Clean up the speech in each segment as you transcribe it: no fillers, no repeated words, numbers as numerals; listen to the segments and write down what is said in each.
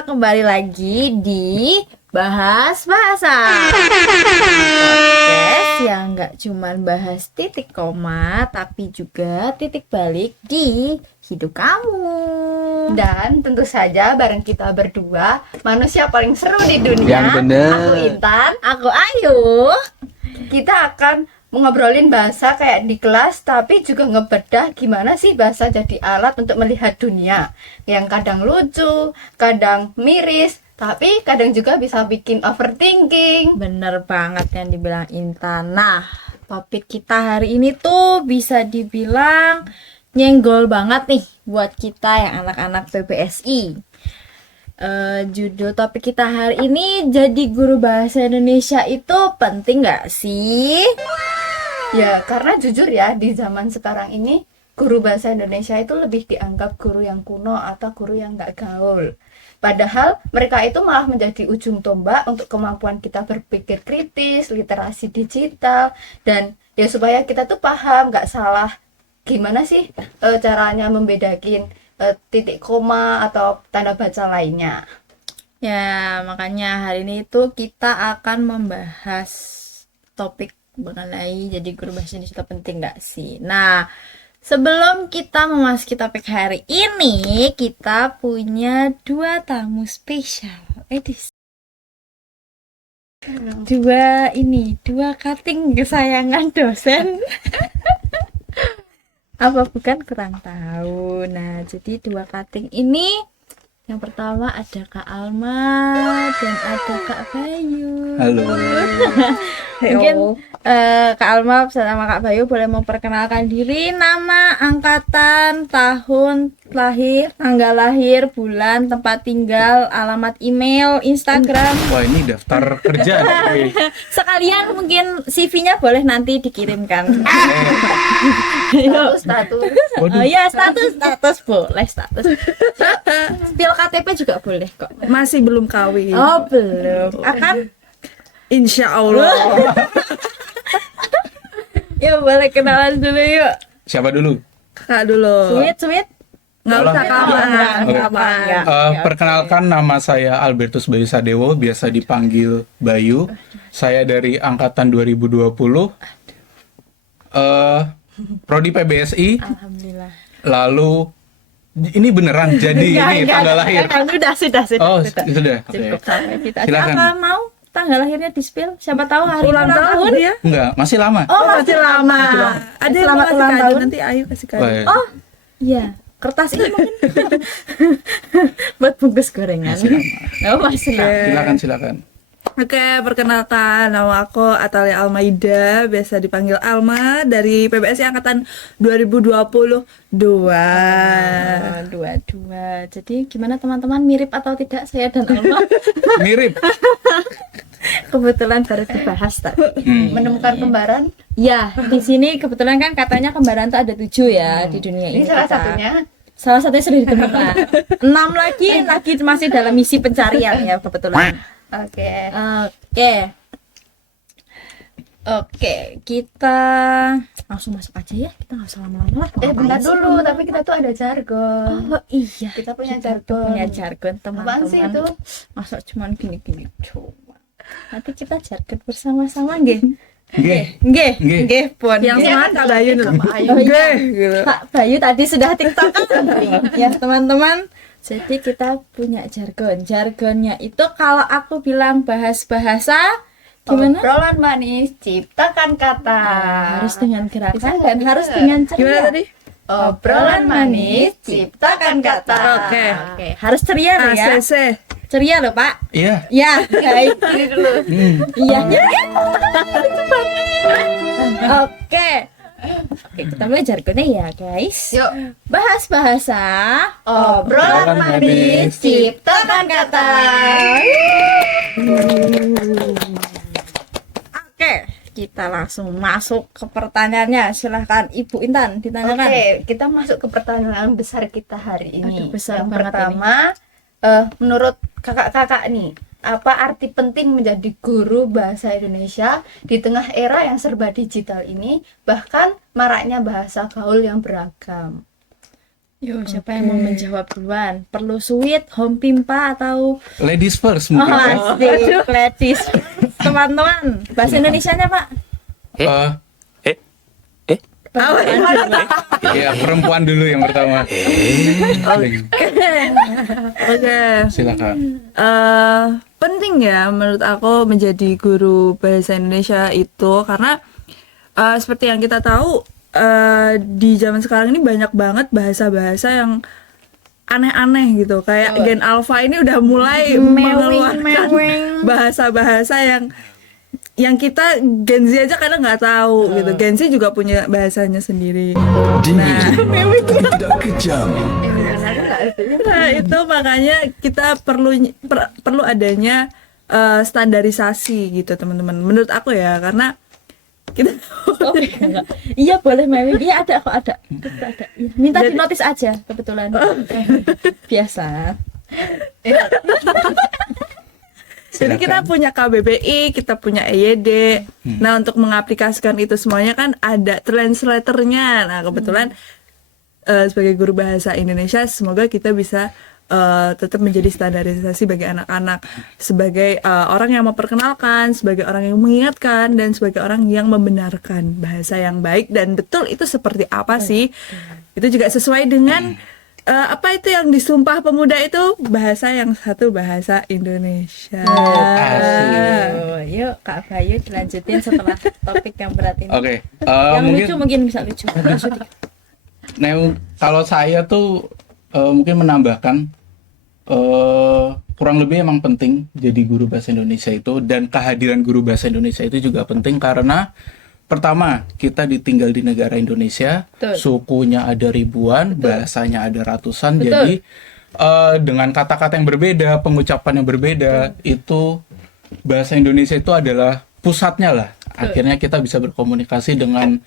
kembali lagi di Bahas Bahasa Podcast yang nggak cuman bahas titik koma, tapi juga titik balik di hidup kamu. Dan tentu saja bareng kita berdua, manusia paling seru di dunia. Yang bener. Aku Intan. Aku Ayu. Kita akan ngobrolin bahasa kayak di kelas, tapi juga ngebedah gimana sih bahasa jadi alat untuk melihat dunia. Yang kadang lucu, kadang miris, tapi kadang juga bisa bikin overthinking. Bener banget yang dibilang Intan. Nah, topik kita hari ini tuh bisa dibilang nyenggol banget nih buat kita yang anak-anak PPSI. Judul topik kita hari ini, jadi guru bahasa Indonesia itu penting gak sih? Ya, karena jujur ya, di zaman sekarang ini guru bahasa Indonesia itu lebih dianggap guru yang kuno atau guru yang gak gaul. Padahal mereka itu malah menjadi ujung tombak untuk kemampuan kita berpikir kritis, literasi digital, dan ya supaya kita tuh paham, gak salah gimana sih caranya membedakin titik koma atau tanda baca lainnya. Ya, makanya hari ini tuh kita akan membahas topik mengenai jadi guru bahasa Indonesia penting gak sih. Nah, sebelum kita memasuki topik hari ini, kita punya dua tamu spesial. Dua cutting kesayangan dosen. Apa bukan, kurang tahu. Nah, jadi dua cutting ini, yang pertama ada Kak Alma dan ada Kak Bayu. Halo. Mungkin Kak Alma sama Kak Bayu boleh memperkenalkan diri, nama, angkatan, tahun lahir, tanggal lahir, bulan, tempat tinggal, alamat email, Instagram. Wah, ini daftar kerja nih. Sekalian mungkin CV-nya boleh nanti dikirimkan. Status. Waduh. Ya, status boleh, status. Spill KTP juga boleh kok. Masih belum kawin. Oh, belum. Akan Insya Allah. ya boleh kenalan dulu yuk. Siapa dulu? Kakak dulu. Sweet. Nggak usah kawan. Perkenalkan, nama saya Albertus Bayu Sadewo, biasa dipanggil Bayu. Saya dari angkatan 2020. Prodi PBSI. Alhamdulillah. Lalu ini beneran jadi ini tanggal lahir. Sudah. Oh, sudah. Oke. Cukup sampai kita. Silakan. Apa mau tanggal lahirnya di-spill? Siapa tahu hari Ulang tahun dia. Enggak, masih lama. Oh, masih lama. Ada yang Selamat mau ulang kasih kado, tahun. nanti Ayu kasih kado. Wah, Oh, iya. Kertas ini mungkin buat bungkus gorengan. Oh, masih lama. Silakan. Oke, perkenalkan, nama aku Atalia Almaida, biasa dipanggil Alma, dari PBSI angkatan 2022. Dua. Jadi gimana teman-teman, mirip atau tidak saya dan Alma? Mirip. Kebetulan baru dibahas tadi. Menemukan kembaran. Ya, di sini kebetulan kan katanya kembaran tuh ada 7 ya di dunia ini. Ini salah kita. satunya. Salah satunya sudah ditemukan. 6 lagi masih dalam misi pencarian ya kebetulan. Oke, kita langsung masuk aja ya. Kita nggak usah lama-lama lah. Bentar dulu, tapi kita tuh ada jargon. Oh iya, Kita punya tuh jargon. punya jargon teman-teman. Apaan sih itu? Masa cuman gini-gini cuma. Nanti kita jargon bersama-sama nggih. Nggih, pun. Yang semangat Kak Bayu dulu. Oh iya, Kak Bayu tadi sudah TikTok ya teman-teman. Jadi kita punya jargon. Jargonnya itu kalau aku bilang bahas bahasa gimana? Obrolan manis, ciptakan kata. Harus dengan gerakan Bisa dan nggak? harus dengan ceria. Gimana tadi? Obrolan manis, ciptakan kata. Oke. Oke, harus ceria loh ya. ACC. Ceria loh, Pak. Iya. Ya, baik. Ini dulu. Iya. Oke, kita mulai jargonnya ya, guys. Yuk, Bahas bahasa. obrolan manis, ciptakan kata. Oke, kita langsung masuk ke pertanyaannya. Silahkan Ibu Intan ditanyakan. Oke, kita masuk ke pertanyaan besar kita hari ini. Aduh, besar Yang banget pertama, menurut kakak-kakak nih, apa arti penting menjadi guru bahasa Indonesia di tengah era yang serba digital ini, bahkan maraknya bahasa gaul yang beragam? Yuk, siapa yang mau menjawab duluan? Perlu sweet, home pimpa, atau Ladies first oh, mungkin ya. asik, ladies. Teman-teman, bahasa Indonesianya, Pak? Eh, Perempuan dulu. ya perempuan dulu yang pertama. Oke. Silakan. Penting ya menurut aku menjadi guru bahasa Indonesia itu karena seperti yang kita tahu di zaman sekarang ini banyak banget bahasa-bahasa yang aneh-aneh gitu. Kayak Gen Alpha ini udah mulai mengeluarkan bahasa-bahasa yang kita Gen Z aja kadang nggak tahu gitu. Gen Z juga punya bahasanya sendiri. Tidak kejam. Nah, itu makanya kita perlu adanya standarisasi gitu teman-teman. Menurut aku ya karena kita Oh, enggak. Iya boleh Mary. Iya ada kok ada. Betul, ada. Iya. Minta di notice aja kebetulan. Biasa. Jadi kita punya KBBI, kita punya EYD. Nah, untuk mengaplikasikan itu semuanya kan ada translatornya. Nah, kebetulan sebagai guru bahasa Indonesia, semoga kita bisa tetap menjadi standarisasi bagi anak-anak, sebagai orang yang memperkenalkan, sebagai orang yang mengingatkan, dan sebagai orang yang membenarkan bahasa yang baik dan betul itu seperti apa sih? Itu juga sesuai dengan apa itu yang di Sumpah Pemuda itu bahasa yang satu bahasa Indonesia. Oh, yuk Kak Bayu dilanjutin setelah topik yang berat ini. Oke. Yang Mungkin lucu mungkin bisa lucu. nah, kalau saya tuh mungkin menambahkan kurang lebih emang penting jadi guru bahasa Indonesia itu, dan kehadiran guru bahasa Indonesia itu juga penting karena pertama, kita ditinggal di negara Indonesia, Betul. sukunya ada ribuan, bahasanya ada ratusan, Betul. jadi dengan kata-kata yang berbeda, pengucapan yang berbeda, itu bahasa Indonesia itu adalah pusatnya lah. Akhirnya kita bisa berkomunikasi dengan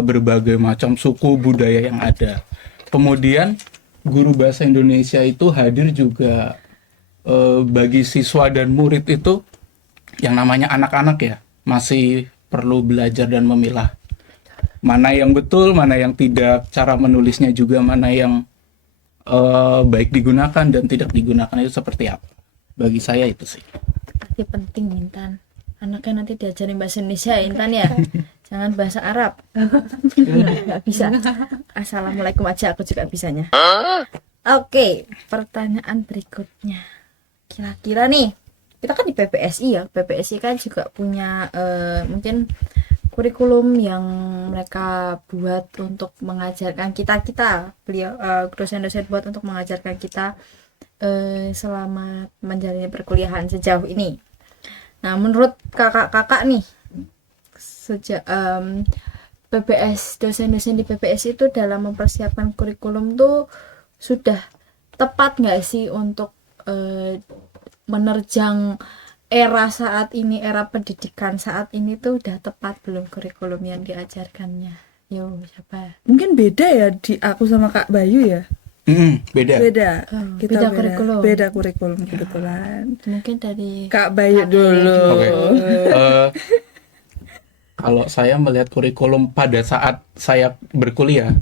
berbagai macam suku budaya yang ada. Kemudian guru bahasa Indonesia itu hadir juga bagi siswa dan murid itu yang namanya anak-anak ya, masih perlu belajar dan memilah mana yang betul, mana yang tidak, cara menulisnya juga mana yang baik digunakan dan tidak digunakan itu seperti apa. Bagi saya itu sih. Tapi penting Intan. Anaknya nanti diajarin bahasa Indonesia ya, Intan ya. Jangan bahasa Arab. Nggak bisa. Assalamualaikum aja aku juga bisanya. Oke, pertanyaan berikutnya. Kira-kira nih, kita kan di PPSI ya. PPSI kan juga punya mungkin kurikulum yang mereka buat untuk mengajarkan kita beliau dosen-dosen buat untuk mengajarkan kita selama menjalani perkuliahan sejauh ini. Nah, menurut kakak-kakak nih, sejak dosen-dosen di PPS itu dalam mempersiapkan kurikulum tuh sudah tepat nggak sih untuk menerjang era saat ini, era pendidikan saat ini tuh udah tepat belum kurikulum yang diajarkannya? Yo, siapa? Mungkin beda ya di aku sama Kak Bayu ya. Beda. Beda. Oh, Kita beda kurikulum. Beda kurikulum kebetulan. Mungkin dari Kak Bayu dulu. Oke. Kalau saya melihat kurikulum pada saat saya berkuliah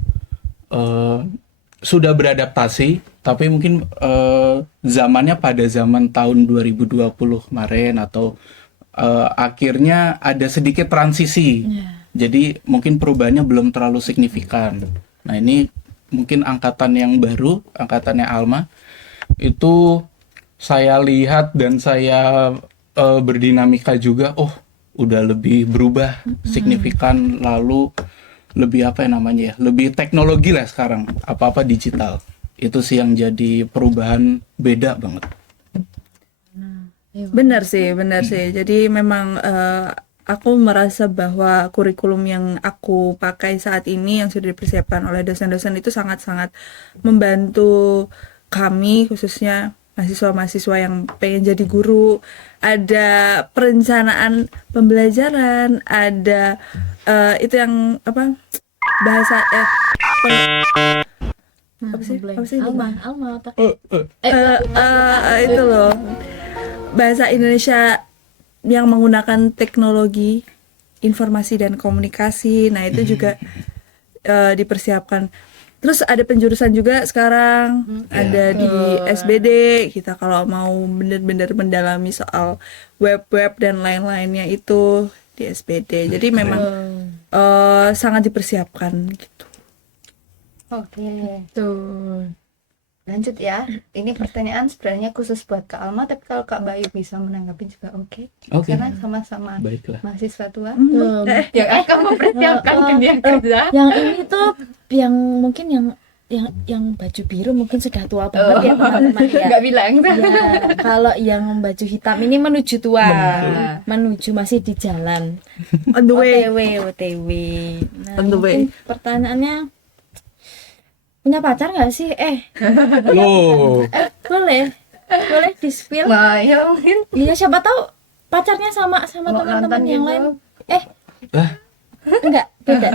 sudah beradaptasi, tapi mungkin zamannya pada zaman tahun 2020 kemarin atau akhirnya ada sedikit transisi. Jadi mungkin perubahannya belum terlalu signifikan. Nah, ini mungkin angkatan yang baru, angkatannya Alma, itu saya lihat dan saya berdinamika juga, udah lebih berubah signifikan, lalu lebih apa ya namanya ya, lebih teknologi lah sekarang, apa-apa digital. Itu sih yang jadi perubahan beda banget. Benar sih. Jadi memang aku merasa bahwa kurikulum yang aku pakai saat ini yang sudah dipersiapkan oleh dosen-dosen itu sangat-sangat membantu kami, khususnya mahasiswa-mahasiswa yang pengen jadi guru. Ada perencanaan pembelajaran, ada itu yang apa, bahasa apa sih Alma otak. itu loh, bahasa Indonesia yang menggunakan teknologi informasi dan komunikasi. Nah, itu juga dipersiapkan. Terus ada penjurusan juga sekarang, ada di SBD. Kita kalau mau bener-bener mendalami soal web-web dan lain-lainnya itu di SBD. Jadi memang sangat dipersiapkan gitu. Oke, Tuh. lanjut ya. Ini pertanyaan sebenarnya khusus buat Kak Alma, tapi kalau Kak Bayu bisa menanggapi juga oke. Oke. Karena sama-sama Baiklah. mahasiswa tua Tuh. yang akan mempersiapkan dunia kerja. Yang ini tuh yang mungkin yang baju biru mungkin sudah tua banget ya teman-teman ya. Nggak bilang. Ya, kalau yang baju hitam ini menuju tua, menuju masih di jalan. On the way. OTW. Nah, On the way. mungkin pertanyaannya, punya pacar nggak sih? Loh, Boleh di spill. Wah, ya mungkin Iya, siapa tahu pacarnya sama mau teman-teman nonton yang gitu. lain. lah, Enggak, beda.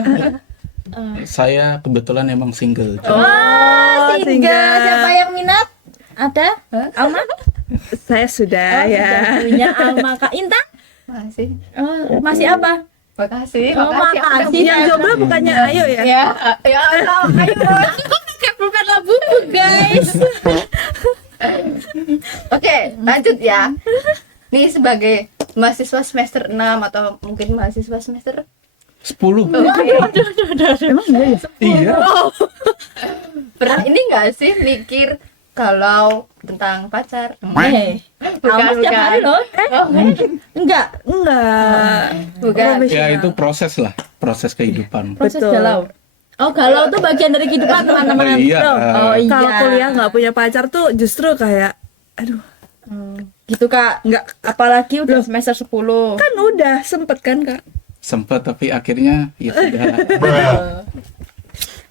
saya kebetulan emang single. Single. single. Siapa yang minat? Ada? Alma? Saya sudah Sudah ya. punya Alma. Kak Intan? Masih. Masih apa? Makasih, Oh, makasih. makasih. Yang jomblo bukannya ayo ya? Ya, ya Allah, ayo. Bukan bubuk guys. Oke, lanjut ya. Nih sebagai mahasiswa semester 6 atau mungkin mahasiswa semester 10. Emang enggak ya? Iya. pernah ini enggak sih mikir kalau tentang pacar? Alma setiap hari loh. Enggak. Enggak. Bukan. Ya itu proses lah, proses kehidupan. Proses Betul. galau. Oh, galau tuh bagian dari kehidupan teman-teman. Iya. Oh iya. Kalau kuliah nggak punya pacar tuh justru kayak, aduh, Gitu Kak. nggak Apalagi udah semester 10. kan udah sempet kan Kak? Sempat tapi akhirnya ya sudah.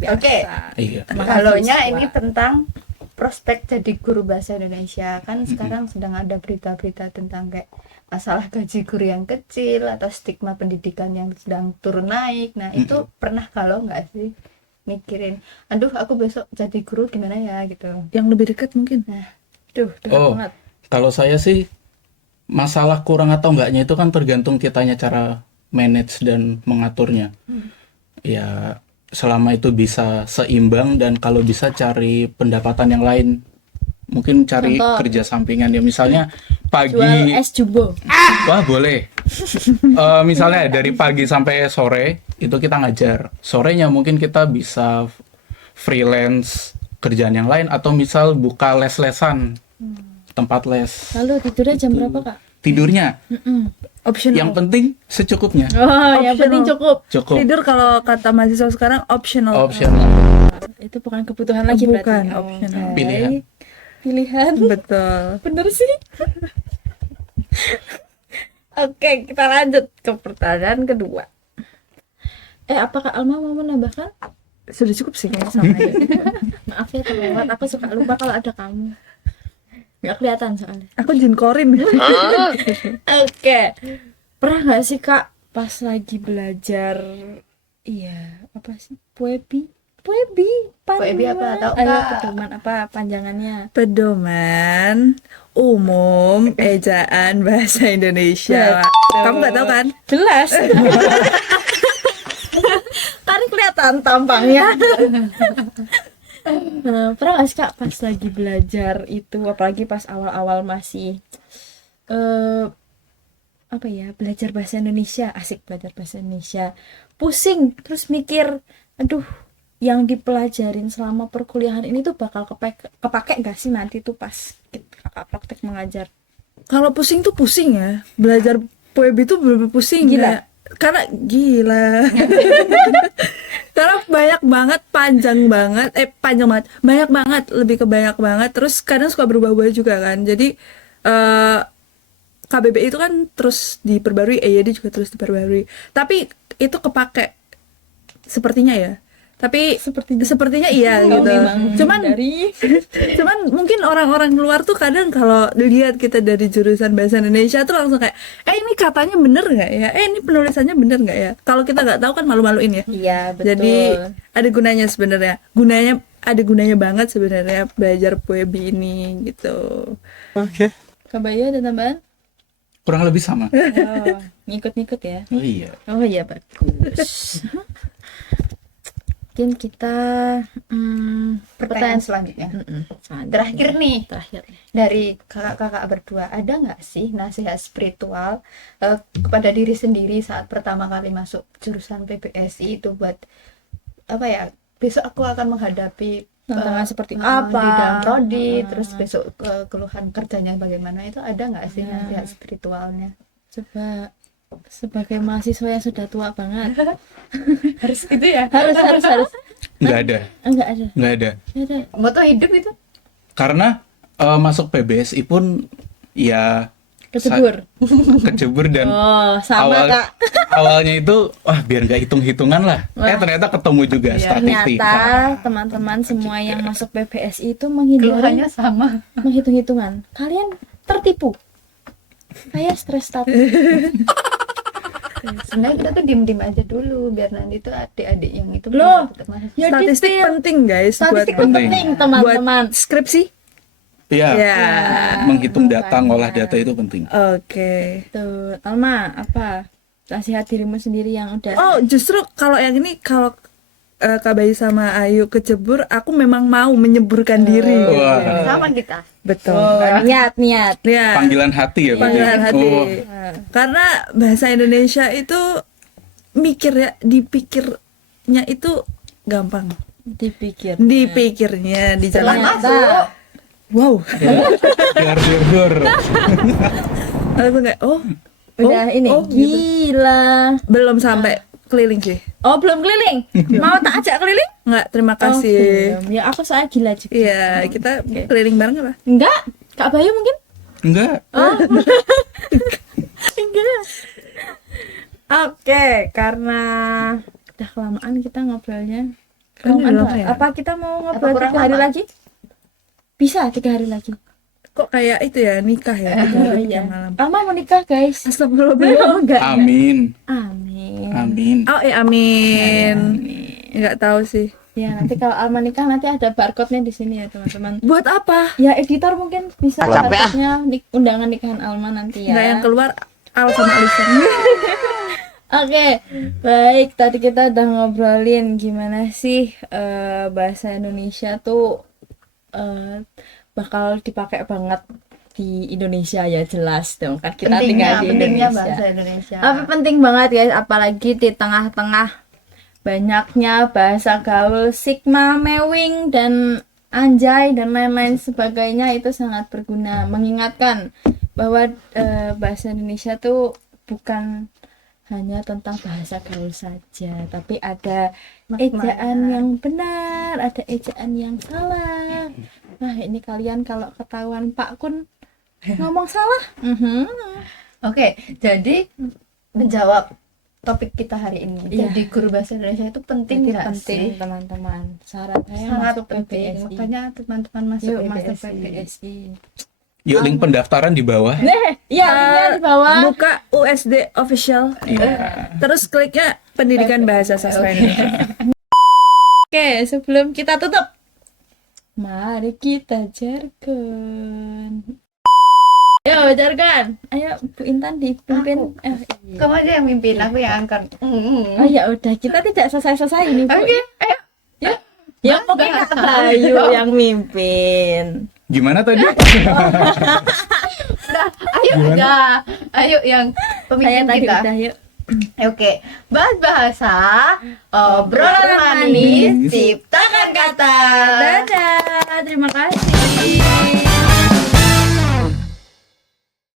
Oke. Iya. Galonya ini tentang prospek jadi guru bahasa Indonesia. Kan sekarang sedang ada berita-berita tentang kayak masalah gaji guru yang kecil atau stigma pendidikan yang sedang turun naik. Nah, itu pernah kalau nggak sih mikirin, aduh aku besok jadi guru gimana ya gitu. Yang lebih dekat mungkin. Duh, dekat Oh, banget. kalau saya sih masalah kurang atau enggaknya itu kan tergantung kitanya cara manage dan mengaturnya. Ya, selama itu bisa seimbang dan kalau bisa cari pendapatan yang lain. Mungkin cari Contoh. kerja sampingan ya misalnya Jual pagi. es jumbo. Wah, boleh. Misalnya dari pagi sampai sore itu kita ngajar. Sorenya mungkin kita bisa freelance kerjaan yang lain atau misal buka les-lesan. Tempat les. Lalu tidurnya jam berapa Kak? Tidurnya Optional. yang penting secukupnya. Oh, yang penting cukup. Cukup. Tidur kalau kata mahasiswa sekarang optional. Optional. Itu bukan kebutuhan lagi Bukan, berarti. optional. Pilihan. Pilihan. Betul. Bener sih. Oke, kita lanjut ke pertanyaan kedua. Apakah Alma mau menambahkan? Sudah cukup sih kayaknya sama aja. Maaf ya teman-teman, aku suka lupa kalau ada kamu. Nggak kelihatan soalnya. Aku jin korin. Oke. Pernah nggak sih Kak pas lagi belajar, apa sih? Puebi apa? Tahu Ayo nggak? pedoman apa panjangannya? Pedoman umum ejaan bahasa Indonesia. Betul. Kamu nggak tahu kan? Jelas. Kan kelihatan tampangnya. Pernah nggak sih Kak pas lagi belajar itu, apalagi pas awal-awal masih belajar bahasa Indonesia, asik belajar bahasa Indonesia, pusing terus mikir, aduh, yang dipelajarin selama perkuliahan ini tuh bakal kepake nggak sih nanti tuh pas Kakak praktek mengajar? Kalau pusing tuh pusing ya. Belajar puebi itu bener-bener pusing. Gila. Karena gila. Karena banyak banget, panjang banget, banyak banget, lebih ke banyak banget. Terus kadang suka berubah-ubah juga kan. Jadi KBBI itu kan terus diperbarui, EYD juga terus diperbarui. Tapi itu kepake sepertinya ya. Tapi sepertinya iya gitu. Cuman mungkin orang-orang luar tuh kadang kalau lihat kita dari jurusan bahasa Indonesia tuh langsung kayak, ini katanya bener nggak ya? Ini penulisannya bener nggak ya? Kalau kita nggak tahu kan malu-maluin ya. Iya, betul. Jadi ada gunanya sebenarnya. Ada gunanya banget sebenarnya belajar puebi ini gitu. Oke. Kak Bayu ada tambahan? Kurang lebih sama. Ngikut-ngikut ya. Oh iya. Oh iya, bagus. mungkin kita Pertanyaan selanjutnya. Terakhir nih, terakhir. dari kakak-kakak berdua, ada nggak sih nasihat spiritual kepada diri sendiri saat pertama kali masuk jurusan PBSI itu buat apa ya, besok aku akan menghadapi Tantangan seperti di apa? dalam prodi, terus besok keluhan kerjanya bagaimana, itu ada nggak sih nasihat spiritualnya? Coba sebagai mahasiswa yang sudah tua banget. Harus gitu ya? harus. Nggak ada, Enggak ada. nggak ada. Nggak ada. Moto hidup itu? Karena masuk PBSI pun ya Kecebur. kecebur dan Oh, sama Kak. awalnya itu wah biar nggak hitung-hitungan lah. Ternyata ketemu juga statistika. Ternyata teman-teman semua yang masuk PBSI itu menghindari Keluhannya sama. menghitung-hitungan. Kalian tertipu. Saya stres status. Sebenarnya kita tuh diem-diem aja dulu biar nanti tuh adik-adik yang itu Loh, tetap masuk. Ya, Statistik detail. penting guys Statistik buat penting, teman-teman. skripsi. Iya, Ya. menghitung data, ngolah data itu penting. Oke. Tuh, Alma, apa nasihat dirimu sendiri yang udah Oh, justru kalau yang ini, kalau Kak Bayu sama Ayu kecebur, aku memang mau menyeburkan diri. Wah, Sama kita. Betul. niat. Ya, panggilan hati ya berarti? panggilan hati. Oh, Karena bahasa Indonesia itu dipikirnya itu gampang. dipikir. Dipikirnya di jalan. Ternyata Wow. dar. Aku kayak udah ini gitu. gila. Belum sampai keliling sih. Oh, belum keliling. Mau tak ajak keliling? Enggak, terima Oh, kasih. belum. Ya aku soalnya gila juga. Iya, kita keliling bareng apa? Enggak? Kak Bayu mungkin? Enggak. Enggak. Oke, karena udah kelamaan kita ngobrolnya. Kelamaan udah Pak. lama ya? Apa kita mau ngobrol kurang 3 hari lama? lagi? Bisa 3 hari lagi. Kok kayak itu ya, nikah ya? Oh, iya. Alma mau nikah, guys. Astagfirullah. Oh, enggak. Amin. Amin. Oh, amin. Enggak tahu sih. Ya, nanti kalau Alma nikah nanti ada barcode-nya di sini ya, teman-teman. Buat apa? Ya, editor mungkin bisa barcode-nya undangan nikahan Alma nanti ya. Enggak, yang keluar Al sama Alisa. Oke, baik. Tadi kita udah ngobrolin gimana sih bahasa Indonesia tuh bakal dipakai banget di Indonesia ya, jelas dong kan kita tinggal di pentingnya Indonesia. bahasa Indonesia. Tapi penting banget guys, apalagi di tengah-tengah banyaknya bahasa gaul, sigma, mewing, dan anjay dan lain-lain sebagainya, itu sangat berguna mengingatkan bahwa bahasa Indonesia tuh bukan hanya tentang bahasa gaul saja, tapi ada ejaan yang benar, ada ejaan yang salah. Nah, ini kalian kalau ketahuan Pak Kun ngomong salah. Oke, jadi menjawab topik kita hari ini. Iya. Jadi guru bahasa Indonesia itu penting Jadi nggak penting sih? teman-teman. Syaratnya Sangat masuk penting. PBSI. Makanya teman-teman masuk Yuk masuk PBSI. PBSI. Yuk link pendaftaran di bawah. Iya, linknya di bawah. Buka USD official. Terus kliknya pendidikan bahasa sastra Indonesia. Oke, sebelum kita tutup, mari kita jargon. Yo, jargon. Ayo, Bu Intan dipimpin. Iya. Kamu aja yang mimpin, aku yang angkat. Oh ya udah, kita tidak selesai-selesai ini, Bu. Oke, ayo. Ya mungkin Kak Bayu yang mimpin. Gimana tadi? Udah, ayo aja. Ayo yang Saya pemimpin tadi kita. udah, yuk. Oke, bahas bahasa, obrolan manis, ciptakan kata. Dadah, terima kasih.